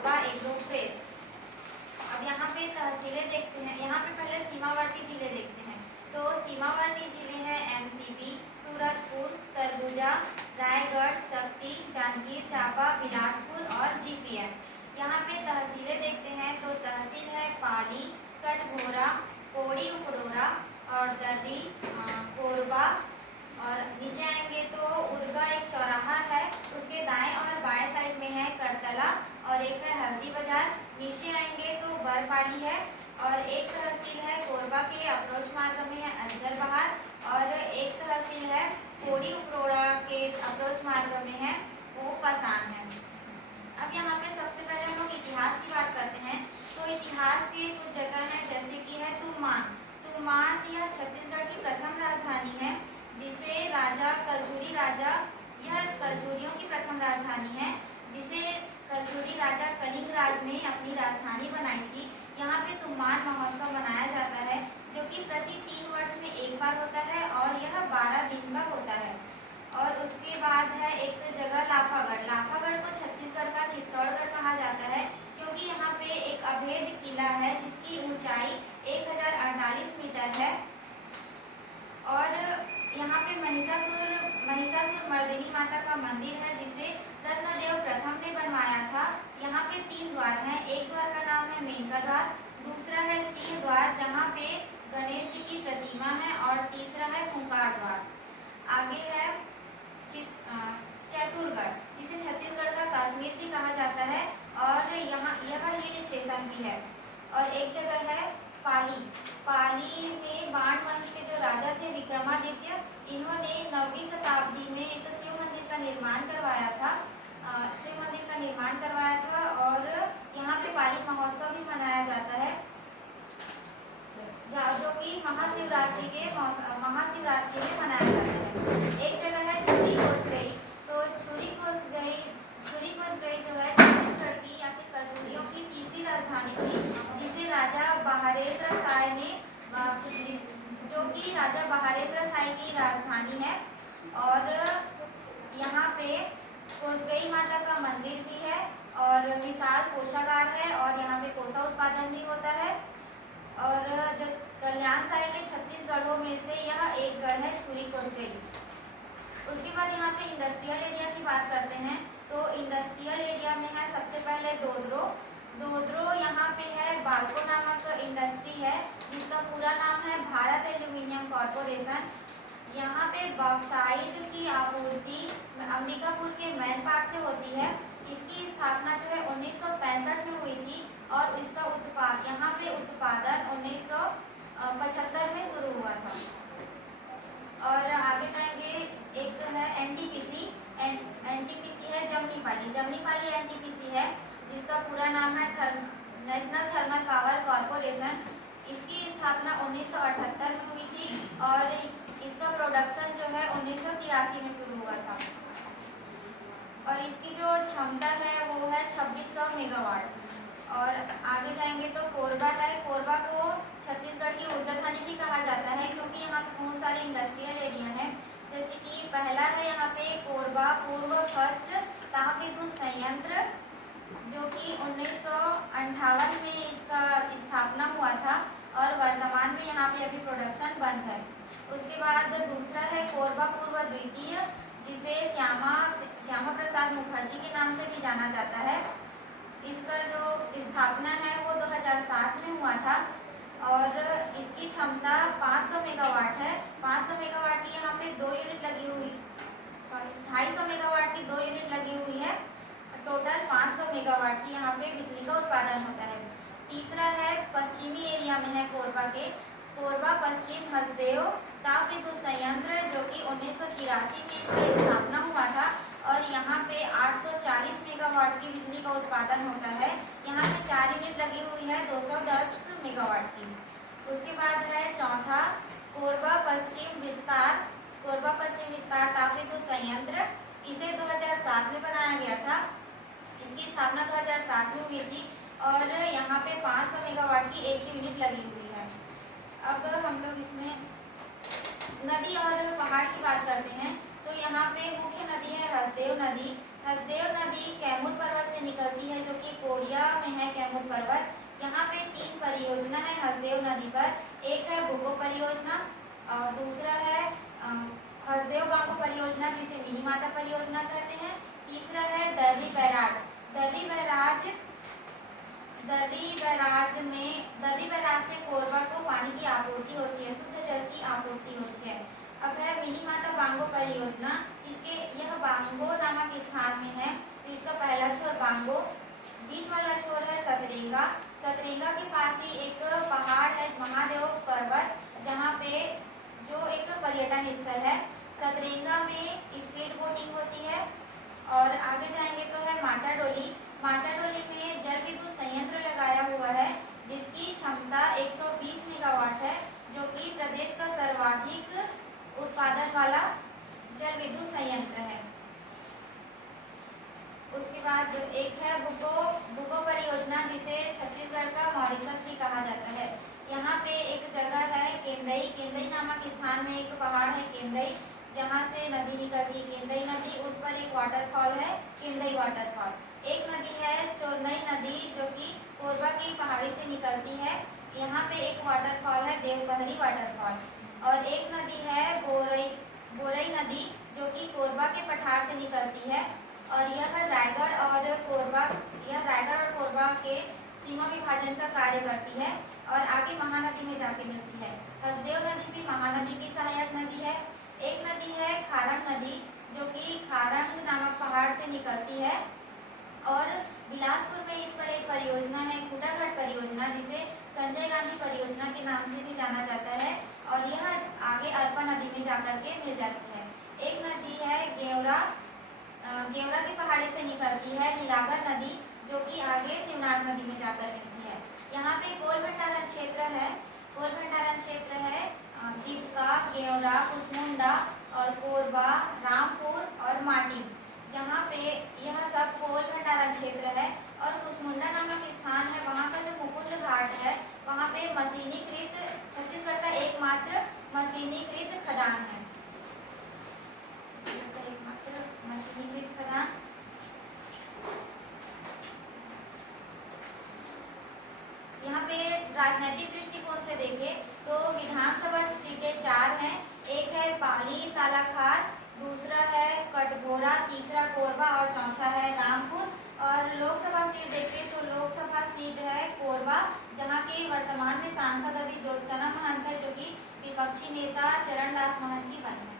Korba agro press. अब यहाँ पे तहसीलें देखते हैं। यहाँ पे पहले सीमावर्ती जिले देखते हैं। तो सीमावर्ती जिले हैं एमसीबी, सूरजपुर, सरगुजा, रायगढ़, शक्ति, जांजगीर चांपा, बिलासपुर और जीपीएम। यहाँ पे तहसीलें देखते हैं तो तहसील है पाली, कटघोरा, पौड़ी उपडोरा और दर्री, कोरबा। और नीचे आएंगे तो उर्गा एक चौराहा है, उसके दाएं और बाएं साइड में है करतला और एक है हल्दी बाजार। नीचे आएंगे तो बरपाली है और एक तहसील है कोरबा के अप्रोच मार्ग में है अजगर बहार और एक तहसील है पौड़ी उपरोड़ा के अप्रोच मार्ग में है वो पसान है। अब यहाँ पे सबसे पहले हम लोग इतिहास की बात करते हैं। तो इतिहास के कुछ जगह है जैसे कि है तुमान। तुमान यह छत्तीसगढ़ की प्रथम राजधानी है जिसे राजा कलचुरी राजा, यह कलचुरियों की प्रथम राजधानी है जिसे कलचुरी राजा कलिंग राज ने अपनी राजधानी बनाई थी। यहाँ पे तुमान महोत्सव मनाया जाता है जो कि प्रति 3 वर्ष में एक बार होता है और यह 12 दिन का होता है। और उसके बाद है एक जगह लाफागढ़। लाफागढ़ को छत्तीसगढ़ का चित्तौड़गढ़ कहा जाता है क्योंकि यहाँ पे एक अभेद किला है जिसकी ऊंचाई 1048 मीटर है। और यहाँ पे महिषासुर मर्दिनी माता का मंदिर है जिसे रत्नदेव प्रथम ने बनवाया था। यहाँ पे 3 द्वार हैं। एक द्वार का नाम है मेनका द्वार, दूसरा है सिंह द्वार जहाँ पे गणेश जी की प्रतिमा है और तीसरा है खुंकार द्वार। आगे है चैतुरगढ़ जिसे छत्तीसगढ़ का कश्मीर भी कहा जाता है और यहाँ यह हिल स्टेशन भी है। और एक जगह है पाली। पाली में बाण वंश के जो राजा थे विक्रमादित्य, इन्होंने 9वीं शताब्दी में एक शिव मंदिर का निर्माण करवाया था। और यहाँ पे पाली महोत्सव भी मनाया जाता है जो कि महाशिवरात्रि में मनाया जाता है। एक जगह है छुरी कोसगई। तो छुरी कोसगई जो है छत्तीसगढ़ की या फिर कलचुरियों की तीसरी राजधानी थी जिसे राजा बहारेन्द्र साय ने, जो कि राजा बहारेन्द्र साय की राजधानी है। और यहाँ पे कोसगई माता का मंदिर भी है और विशाल कोषागार है और यहाँ पे कोसा उत्पादन भी होता है। और जो कल्याण साय के 36 गढ़ों में से यह एक गढ़ है छुरी कोसगई। उसके बाद यहाँ पे इंडस्ट्रियल एरिया की बात करते हैं। तो इंडस्ट्रियल एरिया में है सबसे पहले दोदरो यहाँ पे है बाल्को नामक इंडस्ट्री है जिसका पूरा नाम है भारत एल्यूमिनियम कॉर्पोरेशन। यहाँ पे बॉक्साइट की आपूर्ति अंबिकापुर के मैनपाट से होती है। इसकी स्थापना जो है 1965 में हुई थी और इसका यहाँ पे उत्पादन 1975 में शुरू हुआ था। और आगे जाएंगे एक है एनटीपीसी है जमनीपाली एनटीपीसी है जिसका पूरा नाम है नेशनल थर्मल पावर कॉर्पोरेशन। इसकी स्थापना 1978 में हुई थी और इसका प्रोडक्शन जो है 1983 में शुरू हुआ था। और इसकी जो क्षमता है वो है 2600 मेगावाट। और आगे जाएंगे तो कोरबा है। कोरबा को छत्तीसगढ़ की ऊर्जाधानी भी कहा जाता है क्योंकि यहाँ बहुत सारे इंडस्ट्रियल एरिया हैं। जैसे कि पहला है यहाँ पे कोरबा पूर्व फर्स्ट ताप विद्युत संयंत्र जो कि 1958 में इसका स्थापना हुआ था और वर्तमान में यहाँ पे अभी प्रोडक्शन बंद है। उसके बाद दूसरा है कोरबा पूर्व द्वितीय जिसे श्यामा प्रसाद मुखर्जी के नाम से भी जाना जाता है। इसका जो स्थापना है वो 2007 में हुआ था और इसकी क्षमता 500 मेगावाट है। 500 मेगावाट की यहाँ पे 2 यूनिट लगी हुई 250 मेगावाट की 2 यूनिट लगी हुई है। टोटल 500 मेगावाट की यहाँ पे बिजली का उत्पादन होता है। तीसरा है पश्चिमी एरिया में है कोरबा पश्चिम हसदेव ताप विद्युत संयंत्र जो कि 1983 में इसकी स्थापना हुआ था और यहाँ पे 840 मेगावाट की बिजली का उत्पादन होता है। यहाँ पे 4 यूनिट लगी हुई है 210 मेगावाट की। उसके बाद है चौथा कोरबा पश्चिम विस्तार ताप विद्युत संयंत्र। इसे 2007 में बनाया गया था। इसकी स्थापना 2007 में हुई थी और यहाँ पे 500 मेगावाट की एक यूनिट लगी हुई है। अब हम लोग इसमें नदी और पहाड़ की बात करते हैं। तो तो यहाँ पे मुख्य नदी है हसदेव नदी। हसदेव नदी कैमूर पर्वत से निकलती है, जो कि कोरिया में है कैमूर पर्वत। यहाँ पे 3 परियोजना है हसदेव नदी पर। एक है बुको परियोजना, और दूसरा है हसदेव बांगो परियोजना, जिसे मिनी माता परियोजना कहते हैं। तीसरा है दर्री बैराज। दर्री बैराज से कोरबा को पानी की आपूर्ति होती है, शुद्ध जल की आपूर्ति होती है। अब है मिनी माता बांगो परियोजना। यह बांगो नामक स्थान में है। तो इसका पहला छोर बांगो, बीच वाला छोर है सतरेंगा। सतरेंगा के पास ही एक पहाड़ है महादेव पर्वत, जहाँ पे जो एक पर्यटन स्थल है। सतरेंगा में स्पीड बोटिंग होती है। और आगे जाएंगे तो है माचाडोली। माचाडोली में जल विद्युत संयंत्र लगाया हुआ है, जिसकी क्षमता 120 मेगावाट है, जो कि प्रदेश का सर्वाधिक उत्पादन वाला जल विद्युत संयंत्र है। उसके बाद एक है बुको परियोजना, जिसे छत्तीसगढ़ का मॉरिशस भी कहा जाता है। यहाँ पे एक जगह है केंदई। केंदई नामक स्थान में एक पहाड़ है केंदई, जहाँ से नदी निकलती है केंदई नदी। उस पर एक वाटरफॉल है केंदई वाटरफॉल। एक नदी है चोरनई नदी, जो कि कोरबा की पहाड़ी से निकलती है। यहाँ पे एक वाटरफॉल है देवबहरी वाटरफॉल। और एक नदी है गोरई नदी, जो कि कोरबा के पठार से निकलती है। और यह रायगढ़ और कोरबा के सीमा विभाजन का कार्य करती है, और आगे महानदी में जाके मिलती है। हसदेव नदी भी महानदी की सहायक नदी है। एक नदी है खारंग नदी, जो कि खारंग नामक पहाड़ से निकलती है। और बिलासपुर में इस पर एक परियोजना है खूटाघाट परियोजना, जिसे संजय गांधी परियोजना के नाम से भी जाना जाता है। और यह आगे अरपा नदी में जाकर के मिल जाती है। एक नदी है गेवरा की पहाड़ी से निकलती है नीलागर नदी, जो कि आगे शिवनाथ नदी में जाकर मिलती है। यहाँ पे कोल भंडारण क्षेत्र है। कोल भंडारण क्षेत्र है दीपका, गेवरा, कुसमुंडा और कोरबा, रामपुर और माटी, जहाँ पे यह सब कोल भंडारण क्षेत्र है। और कुसमुंडा नामक स्थान है, वहाँ का जो मुकुंद घाट है, वहाँ पे छत्तीसगढ़ का एकमात्र मशीनीकृत खदान है। यहाँ पे राजनीतिक दृष्टिकोण से देखें तो विधानसभा सीटें 4 हैं। एक है पाली तालाखार, दूसरा है कटघोरा, तीसरा कोरबा और चौथा है रामपुर। और लोकसभा सीट देखें तो लोकसभा सीट है कोरबा, जहाँ के वर्तमान में सांसद अभी ज्योत्सना महंत है, जो कि विपक्षी नेता चरणदास महंत की बनी है।